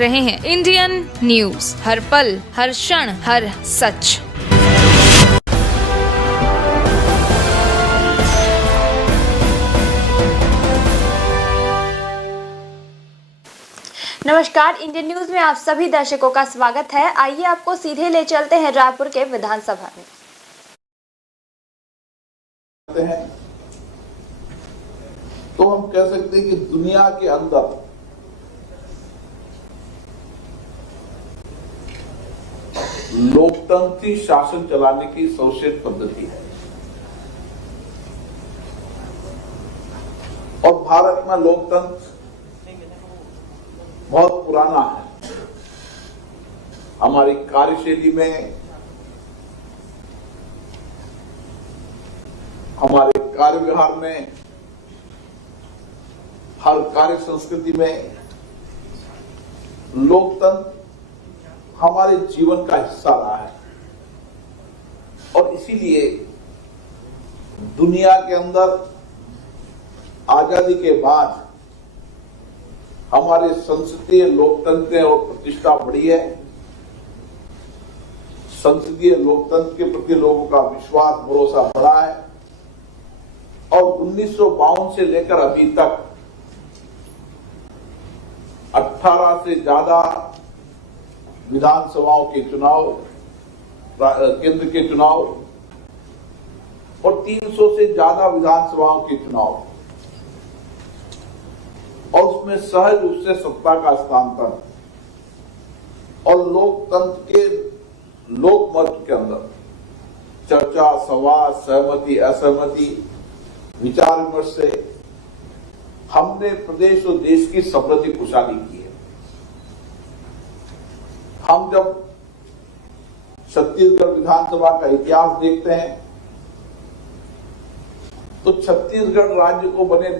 रहे हैं Indian news, हर पल, हर क्षण, हर सच। नमस्कार, इंडियन न्यूज में आप सभी दर्शकों का स्वागत है। आइए आपको सीधे ले चलते हैं रायपुर के विधानसभा में। तो हम कह सकते हैं कि दुनिया के अंदर लोकतंत्री शासन चलाने की सर्वश्रेष्ठ पद्धति है और भारत में लोकतंत्र बहुत पुराना है। हमारी कार्यशैली में, हमारे कार्य व्यवहार में, हर कार्य संस्कृति में लोकतंत्र हमारे जीवन का हिस्सा रहा है और इसीलिए दुनिया के अंदर आजादी के बाद हमारे संसदीय लोकतंत्र और प्रतिष्ठा बढ़ी है। संसदीय लोकतंत्र के प्रति लोगों का विश्वास, भरोसा बढ़ा है और 1952 से लेकर अभी तक 18 से ज्यादा विधानसभाओं के चुनाव, केंद्र के चुनाव और 300 से ज्यादा विधानसभाओं के चुनाव और उसमें सहज रूप से सत्ता का हस्तांतरण और लोकतंत्र के लोकमत के अंदर चर्चा, संवाद, सहमति, असहमति, विचार विमर्श से हमने प्रदेश और देश की समृद्धि खुशहाली की है। हम जब छत्तीसगढ़ विधानसभा का इतिहास देखते हैं तो छत्तीसगढ़ राज्य को बने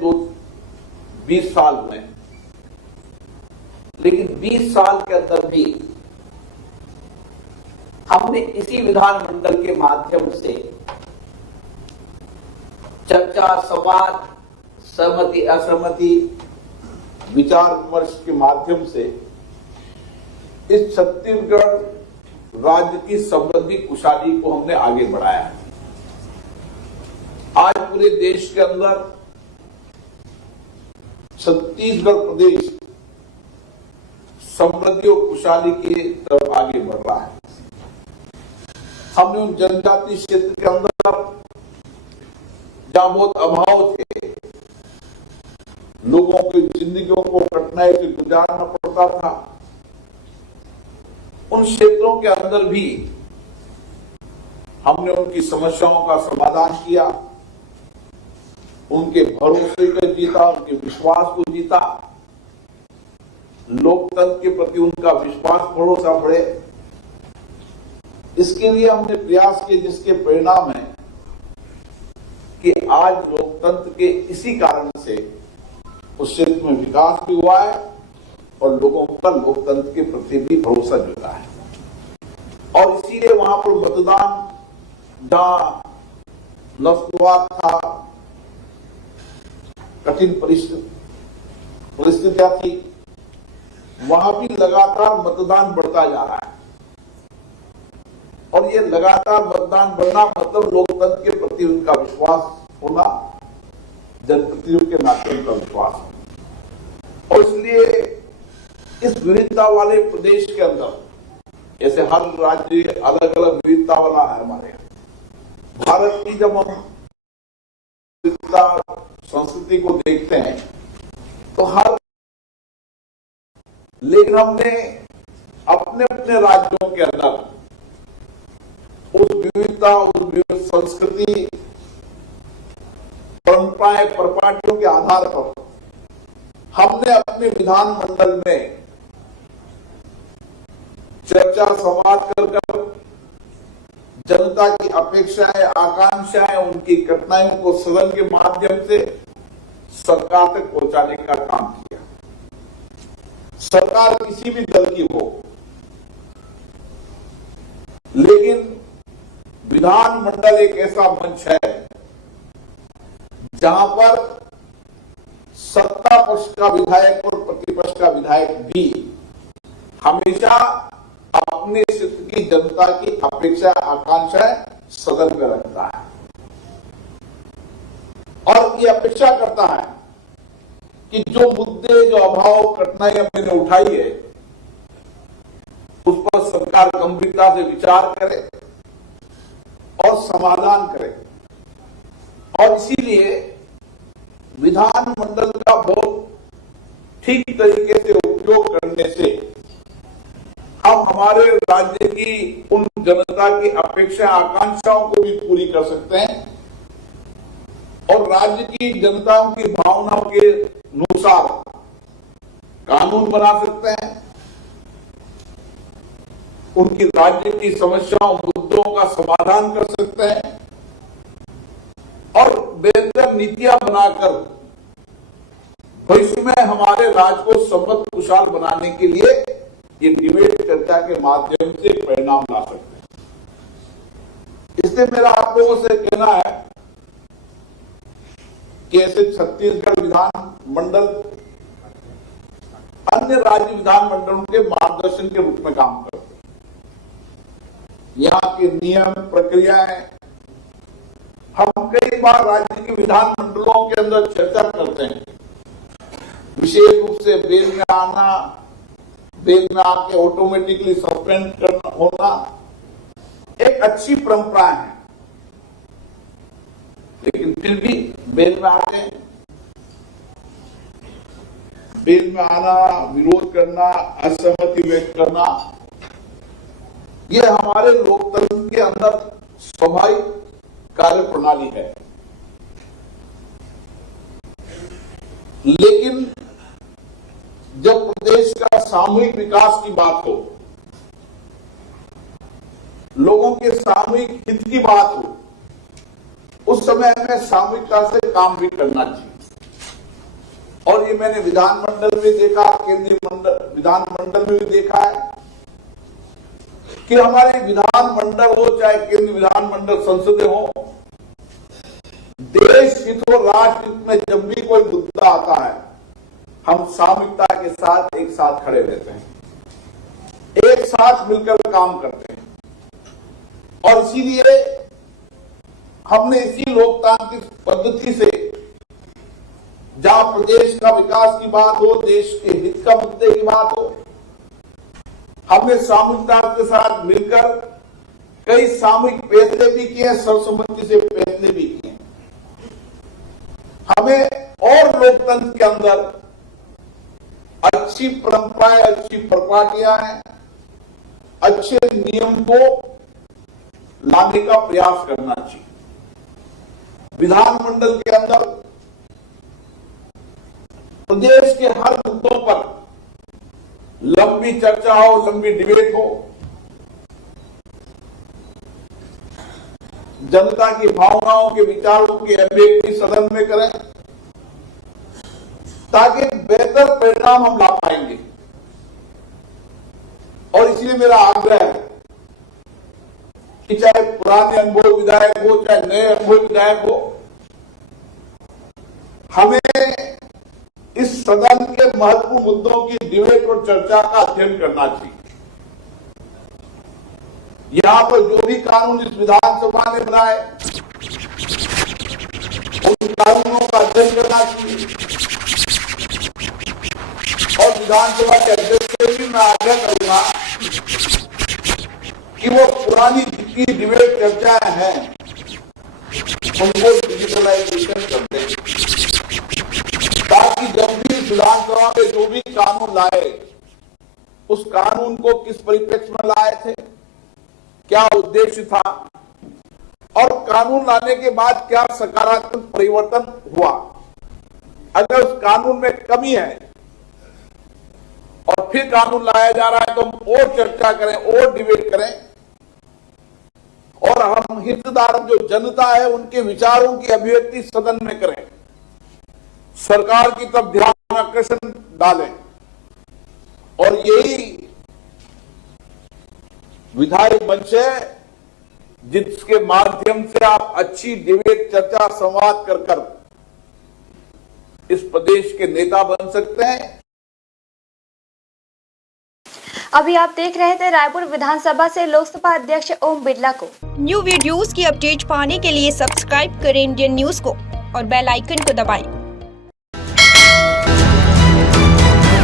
20 साल हुए, लेकिन 20 साल के अंदर भी हमने इसी विधानमंडल के माध्यम से चर्चा, संवाद, सहमति, असहमति, विचार विमर्श के माध्यम से इस छत्तीसगढ़ राज्य की समृद्धि खुशहाली को हमने आगे बढ़ाया है। आज पूरे देश के अंदर छत्तीसगढ़ प्रदेश समृद्धि और खुशहाली की तरफ आगे बढ़ रहा है। हमने उन जनजातीय क्षेत्र के अंदर जहां बहुत अभाव थे, लोगों की जिंदगियों को कठिनाई से गुजारना पड़ता था, उन क्षेत्रों के अंदर भी हमने उनकी समस्याओं का समाधान किया, उनके भरोसे को जीता, उनके विश्वास को जीता, लोकतंत्र के प्रति उनका विश्वास, भरोसा बढ़े। इसके लिए हमने प्रयास किए जिसके परिणाम है कि आज लोकतंत्र के इसी कारण से उस क्षेत्र में विकास भी हुआ है और लोगों का लोकतंत्र के प्रति भी भरोसा जुड़ा है और इसीलिए वहां पर मतदान जहां नस्लवाद था, कठिन परिस्थितियां थी, वहां भी लगातार मतदान बढ़ता जा रहा है और ये लगातार मतदान बढ़ना मतलब लोकतंत्र के प्रति उनका विश्वास होना, जनप्रतिनिधियों के माध्यम का विश्वास और इसलिए इस विविधता वाले प्रदेश के अंदर, जैसे हर राज्य अलग अलग विविधता वाला है हमारे यहाँ, भारत की जब हम विविधता संस्कृति को देखते हैं तो लेकिन हमने अपने अपने राज्यों के अंदर उस विविधता, उस विविध संस्कृति, परंपराएं, परिपाटियों के आधार पर हमने अपने विधानमंडल में चर्चा, संवाद कर जनता की अपेक्षाएं, आकांक्षाएं, उनकी कठिनाइयों को सदन के माध्यम से सरकार तक पहुंचाने का काम किया। सरकार किसी भी दल की हो, लेकिन विधानमंडल एक ऐसा मंच है जहां पर सत्ता पक्ष का विधायक और प्रतिपक्ष का विधायक भी हमेशा अपने क्षेत्र की जनता की अपेक्षा आकांक्षाएं सदन में रखता है और ये अपेक्षा करता है कि जो मुद्दे, जो अभाव, कठिनाइयां मैंने उठाई है उस पर सरकार गंभीरता से विचार करे और समाधान करे। और इसीलिए विधानमंडल का बहुत ठीक तरीके से उपयोग करने से हम हमारे राज्य की उन जनता की अपेक्षा आकांक्षाओं को भी पूरी कर सकते हैं और राज्य की जनताओं की भावनाओं के अनुसार कानून बना सकते हैं, उनकी राज्य की समस्याओं, मुद्दों का समाधान कर सकते हैं और बेहतर नीतियां बनाकर भविष्य में हमारे राज्य को समृद्ध खुशहाल बनाने के लिए ये डिबेट चर्चा के माध्यम से परिणाम ला सकते हैं। इसलिए मेरा आप लोगों से कहना है कि ऐसे छत्तीसगढ़ विधानमंडल अन्य राज्य विधानमंडलों के मार्गदर्शन के रूप में काम करते हैं। यहाँ के नियम, प्रक्रियाएं हम कई बार राज्य के विधानमंडलों के अंदर चर्चा करते हैं। विशेष रूप से बेल में आना, बेल में आके ऑटोमेटिकली सस्पेंड करना होना एक अच्छी परंपरा है, लेकिन फिर भी बेल में आके बेल में आना, विरोध करना, असहमति व्यक्त करना, यह हमारे लोकतंत्र के अंदर स्वाभाविक कार्य प्रणाली है। लेकिन जब प्रदेश का सामूहिक विकास की बात हो, लोगों के सामूहिक हित की बात हो, उस समय हमें सामूहिकता से काम भी करना चाहिए। और ये मैंने विधानमंडल में देखा, केंद्रीय विधानमंडल में भी देखा है कि हमारे विधानमंडल हो चाहे केंद्रीय विधानमंडल संसदें हो, देश हित हो, राष्ट्र हित में जब भी कोई मुद्दा आता है हम सामूहिकता के साथ एक साथ खड़े रहते हैं, एक साथ मिलकर काम करते हैं। और इसीलिए हमने इसी लोकतांत्रिक पद्धति से जहां प्रदेश का विकास की बात हो, देश के हित का मुद्दे की बात हो, हमने सामूहिकता के साथ मिलकर कई सामूहिक फैसले भी किए, सर्वसम्मति से फैसले भी किए। हमें और लोकतंत्र के अंदर अच्छी परंपराएं, अच्छी प्रक्रियाएं हैं, अच्छे नियम को लाने का प्रयास करना चाहिए। विधानमंडल के अंदर प्रदेश के हर मुद्दों पर लंबी चर्चा हो, लंबी डिबेट हो, जनता की भावनाओं के, विचारों की अभिव्यक्ति सदन में करें ताकि बेहतर परिणाम हम ला पाएंगे। और इसलिए मेरा आग्रह है कि चाहे पुराने अनुभवी विधायक हो, चाहे नए अनुभवी विधायक हो, हमें इस सदन के महत्वपूर्ण मुद्दों की डिबेट और चर्चा का अध्ययन करना चाहिए। यहां पर जो भी कानून इस विधानसभा ने बनाए उन कानूनों का अध्ययन करना चाहिए। और विधानसभा के अध्यक्ष से भी मैं आग्रह करूंगा कि वो पुरानी जितनी डिबेट चर्चाएं हैं उनको डिजिटलाइजेशन कर दें, ताकि जब भी विधानसभा में जो भी कानून लाए उस कानून को किस परिप्रेक्ष्य में लाए थे, क्या उद्देश्य था और कानून लाने के बाद क्या सकारात्मक परिवर्तन हुआ। अगर उस कानून में कमी है और फिर कानून लाया जा रहा है तो हम और चर्चा करें, और डिबेट करें और हम हितधारक जो जनता है उनके विचारों की अभिव्यक्ति सदन में करें, सरकार की तरफ ध्यान आकर्षण डालें। और यही विधायी मंच है जिसके माध्यम से आप अच्छी डिबेट, चर्चा, संवाद कर इस प्रदेश के नेता बन सकते हैं। अभी आप देख रहे थे रायपुर विधानसभा से लोकसभा अध्यक्ष ओम बिरला को। न्यू वीडियोस की अपडेट पाने के लिए सब्सक्राइब करें इंडियन न्यूज को और बेल आइकन को दबाएं।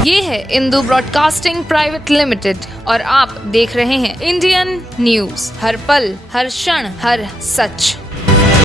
ये है इंदू ब्रॉडकास्टिंग प्राइवेट लिमिटेड और आप देख रहे हैं इंडियन न्यूज, हर पल हर क्षण हर सच।